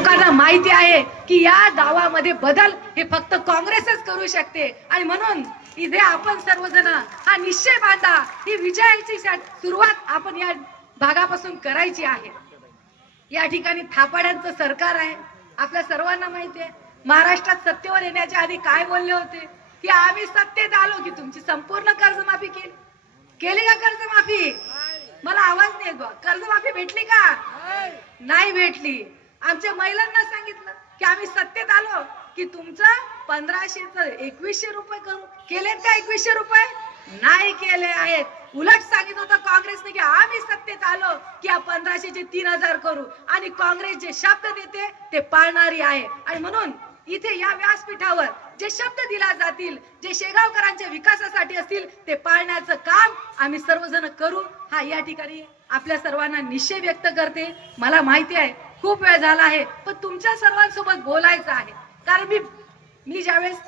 लोकांना माहिती आहे की या गावामध्ये बदल हे फक्त काँग्रेसच करू शकते. आणि म्हणून इथे आपण सर्वजण हा निश्चय बांधा ही विजयाची सुरुवात आपण या भागापासून करायची आहे. या ठिकाणी थापाड्यांचं सरकार आहे. आपल्या सर्वांना माहिती आहे. महाराष्ट्रात सत्तेवर येण्याच्या आधी काय बोलले होते? की आम्ही सत्तेत आलो की तुमची संपूर्ण कर्जमाफी केली. केली का कर्जमाफी? मला आवाज नाही. कर्जमाफी भेटली का? नाही भेटली. आमच्या महिलांना सांगितलं की आम्ही सत्तेत आलो की तुमचं पंधराशेच एकवीसशे रुपये करू केले का एकवीसशे रुपये? नाही केले आहेत. उलट सांगितलं होतं काँग्रेसने की आम्ही सत्तेत आलो की या पंधराशेचे तीन हजार करू. आणि काँग्रेस जे शब्द देते ते पाळणारी आहे. आणि म्हणून इथे या व्यासपीठावर जे शब्द दिला जातील जे शेगावकरांच्या विकासासाठी असतील ते पाळण्याचं काम आम्ही सर्वजण करू. हा या ठिकाणी आपल्या सर्वांना निश्चय व्यक्त करते. मला माहिती आहे खूप वेळ झाला आहे पण तुमच्या सर्वांसोबत बोलायचं आहे. कारण मी मी ज्यावेळेस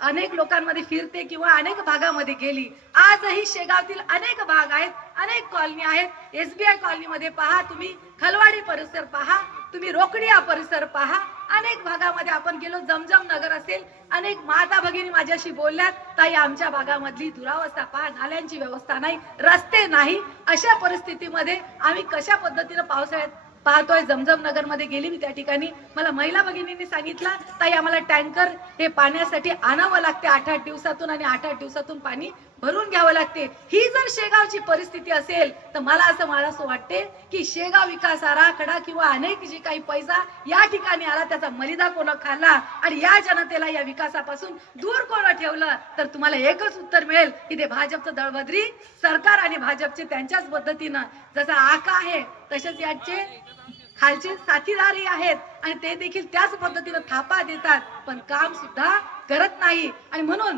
अनेक लोकांमध्ये फिरते किंवा अनेक भागामध्ये गेली आजही शेगावतील अनेक भाग आहेत अनेक कॉलनी आहेत. एसबीआय कॉलनीमध्ये पहा तुम्ही खलवाडी परिसर पहा तुम्ही रोकडिया परिसर पहा. अनेक भागामध्ये आपण गेलो जमजम नगर असेल. अनेक माता भगिनी माझ्याशी बोलल्यात ताई आमच्या भागामधली दुरावस्था पहा नाल्यांची व्यवस्था नाही रस्ते नाही. अशा परिस्थितीमध्ये आम्ही कशा पद्धतीनं पावसाळ्यात पाहतोय. जमजम नगरमध्ये गेली मी त्या ठिकाणी. मला महिला भगिनींनी सांगितलं ताई आम्हाला टँकर हे पाण्यासाठी आणावं लागते आठ आठ दिवसातून आणि आठ आठ दिवसातून पाणी भरून घ्यावं लागते. ही जर शेगावची परिस्थिती असेल तर मला असं मला असं वाटते की शेगाव विकास आराखडा किंवा अनेक जे काही पैसा या ठिकाणी आला त्याचा मलिदा कोण खाल्ला आणि या जनतेला या विकासापासून दूर कोण ठेवलं तर तुम्हाला एकच उत्तर मिळेल की ते भाजपचं दळबद्री सरकार आणि भाजपचे त्यांच्याच पद्धतीनं. जसा आका आहे तसेच याचे खालचे साथीदारही आहेत आणि ते देखील त्याच पद्धतीनं थापा देतात पण काम सुद्धा करत नाही. आणि म्हणून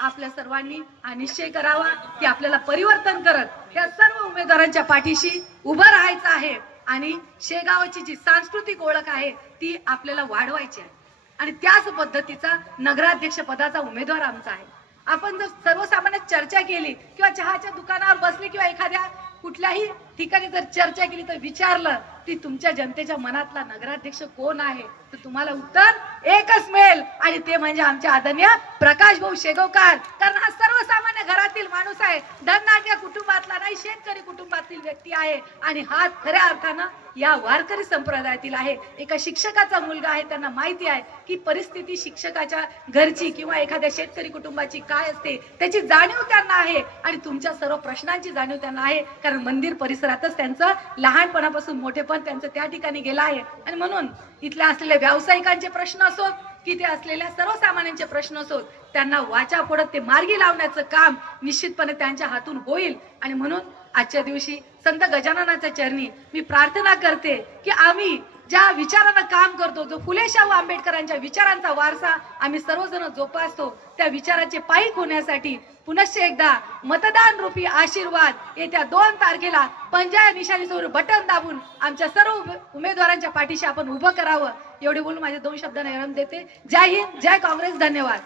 आपल्या सर्वांनी हा निश्चय करावा की आपल्याला परिवर्तन करत या सर्व उमेदवारांच्या पाठीशी उभं राहायचं आहे. आणि शेगावची जी सांस्कृतिक ओळख आहे ती आपल्याला वाढवायची आहे. आणि त्याच पद्धतीचा नगराध्यक्ष पदाचा उमेदवार आमचा आहे. आपण जर सर्वसामान्य चर्चा केली किंवा चहाच्या दुकानावर बसले किंवा एखाद्या कुठल्याही ठिकाणी जर चर्चा केली तर विचारलं की तुमच्या जनतेच्या मनातला नगराध्यक्ष कोण आहे? तर तुम्हाला उत्तर एकच मिळेल. आणि ते म्हणजे आमचे आदरणीय प्रकाश भाऊ शेगावकार. कारण हा घरातील माणूस आहे. धनाढ्य कुटुंबातला नाही शेतकरी कुटुंबातील व्यक्ती आहे. आणि हा खऱ्या अर्थानं या वारकरी संप्रदायातील आहे. एका शिक्षकाचा मुलगा आहे त्यांना माहिती आहे की परिस्थिती शिक्षकाच्या घरची किंवा एखाद्या शेतकरी कुटुंबाची काय असते त्याची जाणीव त्यांना आहे. आणि तुमच्या सर्व प्रश्नांची जाणीव त्यांना आहे. कारण मंदिर परिसरातच त्यांचं लहानपणापासून मोठेपण त्यांचं त्या ठिकाणी गेलं आहे. आणि म्हणून इथल्या असलेल्या व्यावसायिकांचे प्रश्न असोत की ते असलेल्या सर्वसामान्यांचे प्रश्न असोत त्यांना वाचा फोडत ते मार्गी लावण्याचं काम निश्चितपणे त्यांच्या हातून होईल. आणि म्हणून आजच्या दिवशी संत गजाननाच्या चरणी मी प्रार्थना करते की आम्ही ज्या विचारानं काम करतो जो फुले शाहू आंबेडकरांच्या विचारांचा वारसा आम्ही सर्वजण जोपासतो त्या विचाराचे पायीक होण्यासाठी पुनश्च एकदा मतदान रूपी आशीर्वाद येत्या दोन तारखेला पंजाब निशाणीसमोर बटन दाबून आमच्या सर्व उमेदवारांच्या पाठीशी आपण उभं करावं. एवढे बोलून माझे दोन शब्दांना विराम देते. जय हिंद जय काँग्रेस धन्यवाद.